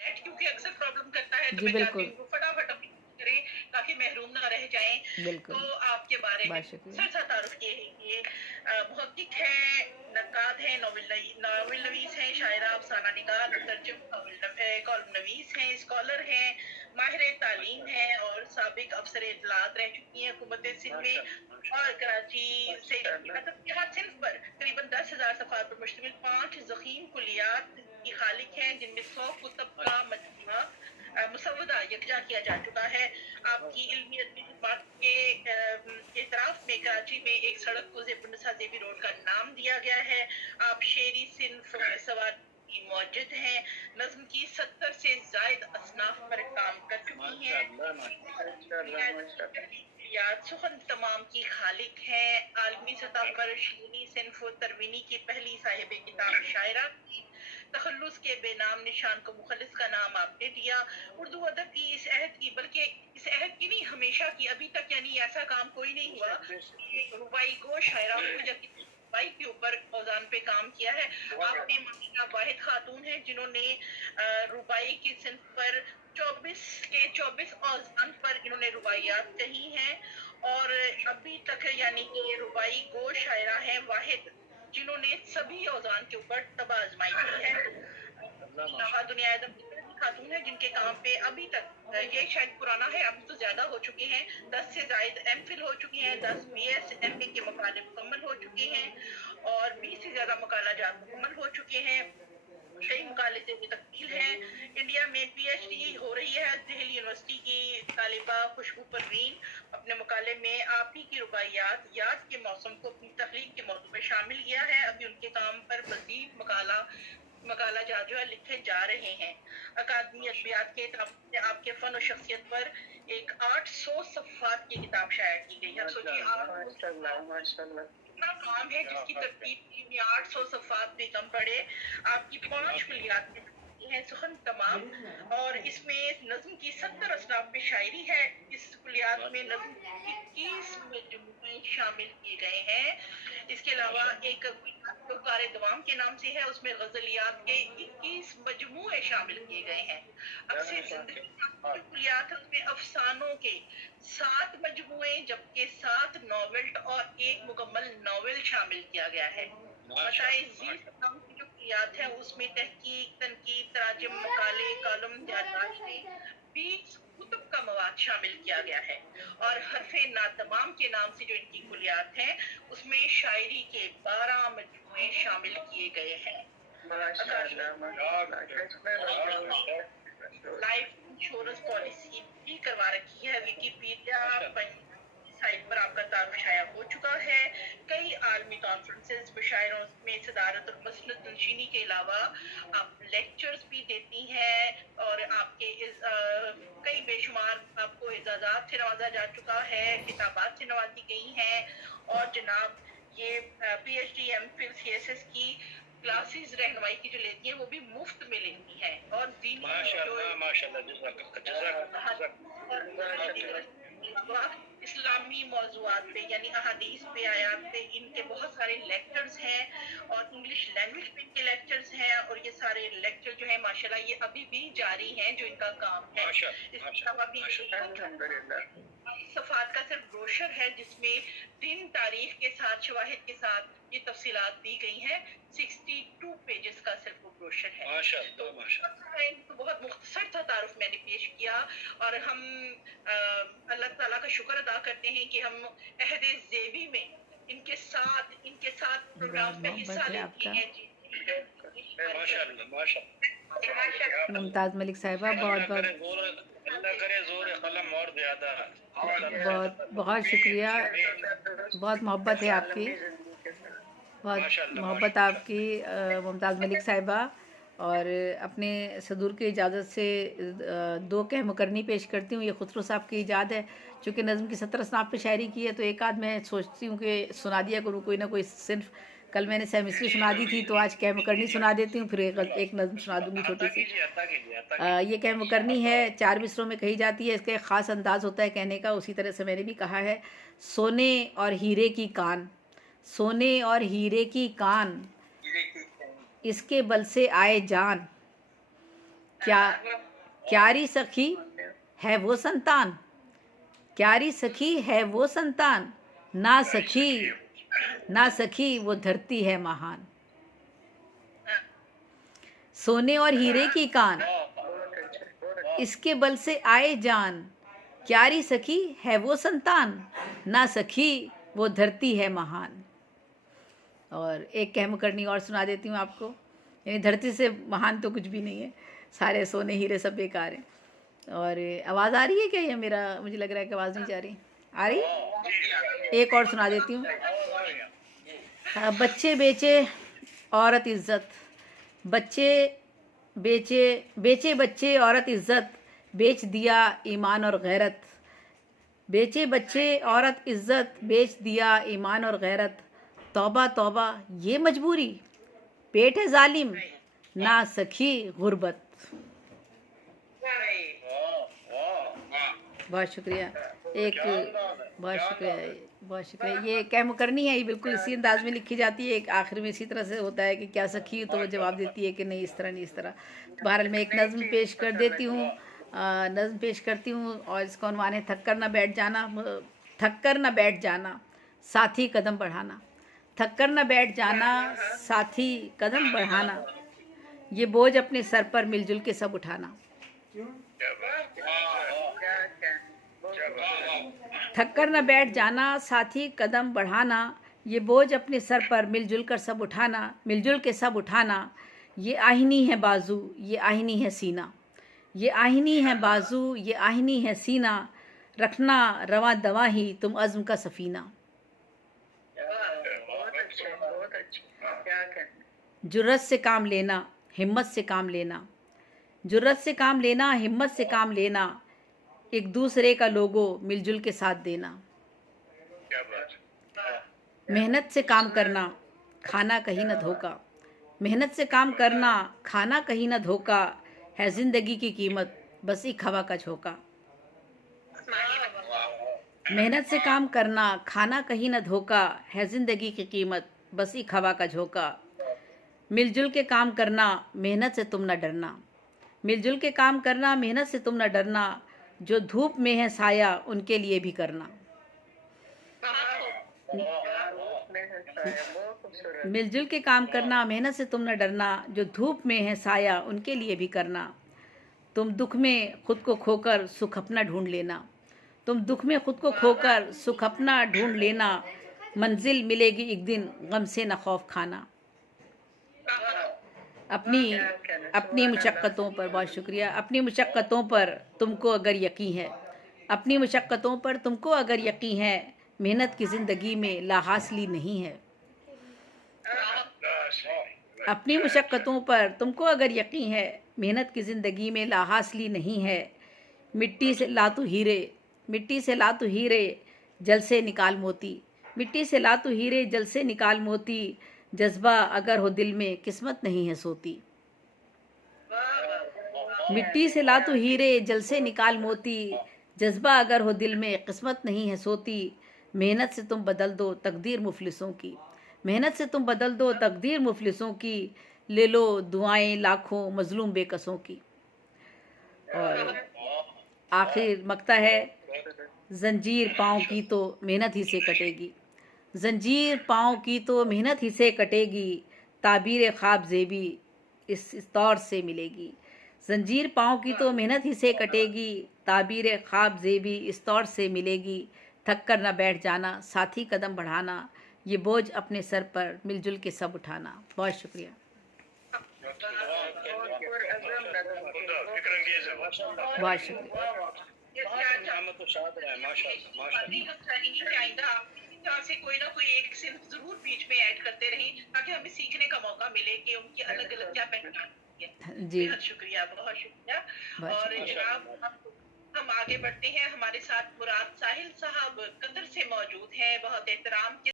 Net क्योंकि अक्सर problem करता है, तो जी मैं चाहती बिल्कुल हूँ वो फटाफट अपनी करें ताकि महरूम ना रह जाएं। तो बिल्कुल। आपके बारे में बहुत शुक्रिया। सर तारुफ किए हैं ये मुहक्किक है, नक्काद है, नावल नवीस है, शायरा, अफसाना निगार, मुतरजम, कॉलम नवीस हैं, स्कॉलर हैं, माहिर तालीम है और साबिक अफसर इत्तलात रह चुकी हैं हुकूमत सिंध में। और कराची से मतलब के हर सिंफ पर करीबन 10,000 सफ़ात पर मुश्तमिल 5 ज़ख़ीम कुलियात की खालिक हैं, जिनमें 100 कुतब का मजमूआ मुसव्वदा यकजा किया जा चुका है। आपकी इल्मी अदबी खिदमात के एतराफ़ में कराची में एक सड़क को ज़ेबुन्निसा ज़ेबी रोड का नाम दिया गया है। आप शेरी सिन्फ सवार मौजूद हैं, नज्म की 70 से जायद असनाफ पर काम कर चुकी हैं, सुखन तमाम की खालिक हैं, आलमी सतह पर शेरी सिन्फ तरवीनी की पहली साहिब किताब शायरा थी। तखल्लुस के बेनाम निशान को मुखलिस का नाम आपने दिया। उर्दू अदब की इस अहद की, बल्कि इस अहद की नहीं, हमेशा की, अभी तक यानी ऐसा काम कोई नहीं हुआ कि रुबाई को शायरा हो, जबकि रुबाई के ऊपर औजान पे काम किया है। आपने माशाल्लाह वाहिद खातून है जिन्होंने रुबाई की सिंफ पर 24 औजान पर इन्होंने रुबाइयात कही हैं और अभी तक यानी कि ये रुबाई गो शायरा है वाहिद जिन्होंने सभी औजान के ऊपर तब आजमाई की है। दुनिया आदम की पहली खातून है जिनके काम पे अभी तक ये शायद पुराना है, अब तो ज्यादा हो चुके हैं, 10 से जायद एमफिल हो चुकी हैं, 10 बीएस एमए के मकाले मुकम्मल हो चुके हैं और 20 से ज्यादा मकाला जात मुकम्मल हो चुके हैं। कई मकाले से तकमील है। इंडिया में पीएचडी हो रही है दिल्ली यूनिवर्सिटी की तालिबा खुशबू परवीन अपने मकाले में आप ही की रुबाइयात याद के मौसम को अपनी तहरीक के मौजू में शामिल किया है। अभी उनके काम पर मजीद मकाला जा जो है लिखे जा रहे हैं। अकादमी अदबियात के तरफ से आपके फन और शख्सियत पर एक 800 सफ़ात की किताब शाया की गई है। सोचिए कितना काम है जिसकी तरतीब में 800 सफ़ात भी कम पड़े। आपकी 5 कुलियात हैं सुखन तमाम और इसमें नज्म की 70 असनाफ में शायरी है। इस कुलियात में नज्म 21 मजमूए शामिल किए गए हैं। इसके अलावा एक जो कार दवाम के नाम से है उसमें गजलियात के 21 मजमूए शामिल किए गए हैं। अक्सर जिंदगी कुलियात उसमें अफसानों के 7 मजमूए जबकि 7 नॉवेल और एक मुकम्मल नॉवेल शामिल किया गया है। नाम की जो कुलियात है उसमें तहकीक, तनकीद, तराजिम, मकाले, कॉलम, याददाश्तें 20 कुतुब का मवाद शामिल किया गया है और हरफे नातमाम के नाम से जो इनकी कुलियात हैं उसमें शायरी के 12 मजमूए शामिल किए गए हैं। लाइफ इंश्योरेंस पॉलिसी भी करवा रखी है। विकिपीडिया साइट पर आपका तारुफ शाया हो चुका है। कई आलमी कॉन्फ्रेंसेस मुशायरों में सदारत और मसनद नशीनी के अलावा आप लेक्चर्स भी देती हैं और आपके कई बेशुमार आपको इजाज़ात से नवाजा जा चुका है, किताबात से नवाजी गई हैं और जनाब ये पीएचडी एमफिल सीएसएस की क्लासेस रहनुमाई की जो लेती हैं वो भी मुफ्त में लेती हैं और इस्लामी मौजुआत पे यानी अहादीस पे, आयात पे इनके बहुत सारे लेक्चर्स हैं और इंग्लिश लैंग्वेज पे इनके लेक्चर्स हैं और ये सारे लेक्चर जो है माशाल्लाह ये अभी भी जारी हैं जो इनका काम है। इसके अलावा भी सफ़ात का सिर्फ ब्रोशर है जिसमें दिन तारीख के साथ शवाहिद के साथ ये तफसीलात दी गई हैं। 62 पेजेस का सिर्फ वो ब्रोशर है। तो बहुत मुख्तसर सा तारुफ मैंने पेश किया और हम अल्लाह ताला का शुक्र अदा करते हैं कि हम अहद ज़ेबी में इनके साथ प्रोग्राम में हिस्सा लेती हैं। मुमताज़ मलिक साहिबा बहुत बहुत शुक्रिया। बहुत मोहब्बत है आपकी, बहुत मोहब्बत आपकी मुमताज़ मलिक साहिबा। और अपने सदूर की इजाज़त से 2 कह मुकरनी पेश करती हूँ। ये खुसरो साहब की इजाद है, चूँकि नज़म की 70 असनाफ पे शायरी की है तो एक आध मैं सोचती हूँ कि सुना दिया करूँ कोई ना कोई सिर्फ। कल मैंने सहमिस्ट्री सुना दी थी तो आज कह मुकरनी सुना देती हूँ, फिर एक नज़म सुना दूँगी छोटी सी। ये कह मुकरनी है, 4 मिसरों में कही जाती है। इसका एक ख़ास अंदाज़ होता है कहने का, उसी तरह से मैंने भी कहा है। सोने और हीरे की कान, सोने और हीरे की कान, इसके बल से आए जान, क्या क्यारी सखी है वो संतान, क्यारी सखी है वो संतान, ना सखी वो धरती है महान। सोने और हीरे की कान, इसके बल से आए जान, क्यारी सखी है वो संतान, ना सखी वो धरती है महान। और एक कहम करनी और सुना देती हूँ आपको, यानी धरती से महान तो कुछ भी नहीं है, सारे सोने हीरे सब बेकार हैं। और आवाज़ आ रही है क्या? ये मेरा, मुझे लग रहा है कि आवाज़ नहीं जा रही, आ रही? एक और सुना देती हूँ। बच्चे बेचे औरत इज्जत, बेचे बच्चे औरत इज्जत, बेच दिया ईमान और गैरत। बेचे बच्चे औरत इज्जत, बेच दिया ईमान और गैरत। तौबा तौबा ये मजबूरी, पेट है जालिम, ना सखी गुर्बत। बहुत शुक्रिया, बहुत शुक्रिया। ये क्या मुकरनी है, ये बिल्कुल इसी अंदाज में लिखी जाती है। एक आखिर में इसी तरह से होता है कि क्या सखी, तो वो जवाब देती है कि नहीं, इस तरह नहीं, इस तरह। बहरहाल मैं एक नज़्म पेश कर देती हूँ, नज़्म पेश करती हूँ, और इसका उन्वान है थक कर ना बैठ जाना, साथी कदम बढ़ाना। थक कर न बैठ जाना, साथी कदम बढ़ाना, ये बोझ अपने सर पर मिलजुल के सब उठाना। थक कर न बैठ जाना, साथी कदम बढ़ाना, ये बोझ अपने सर पर मिलजुल के सब उठाना। ये आहिनी है बाजू, ये आहिनी है सीना, ये आहिनी है बाजू, ये आहिनी है सीना, रखना रवा दवा ही तुम अज़्म का सफीना। जुर्रत से काम लेना, हिम्मत से काम लेना, जुर्रत से काम लेना, हिम्मत से काम लेना, एक दूसरे का लोगो मिलजुल के साथ देना। मेहनत से काम करना, खाना कहीं न धोखा, मेहनत से काम करना, खाना कहीं न धोखा, है जिंदगी की कीमत बस एक हवा का झोंका। मेहनत से काम करना, खाना कहीं न धोखा, है जिंदगी की कीमत बस एक हवा का झोंका। मिलजुल के काम करना, मेहनत से तुम न डरना, मिलजुल के काम करना, मेहनत से तुम न डरना, जो धूप में है साया उनके लिए भी करना। मिलजुल के काम करना, मेहनत से तुम न डरना, जो धूप में है साया उनके लिए भी करना। तुम दुख में खुद को खोकर सुख अपना ढूंढ लेना, तुम दुख में खुद को खोकर सुख अपना ढूंढ लेना, मंजिल मिलेगी एक दिन गम से न खौफ खाना। अपनी मुशक्क़तों पर, बहुत शुक्रिया, अपनी मुशक्क़तों पर तुमको अगर यकीन है, अपनी मुशक्क़तों पर तुमको अगर यकीन है, मेहनत की ज़िंदगी में लाहासली नहीं है। अपनी मुशक्क़तों पर तुमको अगर यकीन है, मेहनत की ज़िंदगी में लाहासली नहीं है। मिट्टी से लातू हीरे जल से निकाल मोती, मिट्टी से लातू हीरे जल से निकाल मोती, जज्बा अगर हो दिल में किस्मत नहीं है सोती। मिट्टी से लातू हीरे जल से निकाल मोती, जज्बा अगर हो दिल में किस्मत नहीं है सोती। मेहनत से तुम बदल दो तकदीर मुफलिसों की, मेहनत से तुम बदल दो तकदीर मुफलिसों की, ले लो दुआएं लाखों मजलूम बेकसों की। और आखिर मकता है, जंजीर पाँव की तो मेहनत ही से कटेगी, जंजीर पाँव की तो मेहनत ही से कटेगी, ताबीर ख्वाब ज़ेबी इस दौर से मिलेगी। जंजीर पाँव की तो मेहनत ही से कटेगी, ताबीर ख्वाब ज़ेबी इस दौर से मिलेगी। थक कर न बैठ जाना, साथी कदम बढ़ाना, ये बोझ अपने सर पर मिलजुल के सब उठाना। बहुत शुक्रिया। बहुत शुक्रिया। जहाँ से कोई ना कोई एक सिर्फ जरूर बीच में ऐड करते रहें, ताकि हमें सीखने का मौका मिले कि उनकी अलग अलग क्या पहचान है। जी, बहुत शुक्रिया, बहुत शुक्रिया। और जनाब हम आगे बढ़ते हैं। हमारे साथ मुराद साहिल साहब कतर से मौजूद हैं, बहुत एहतराम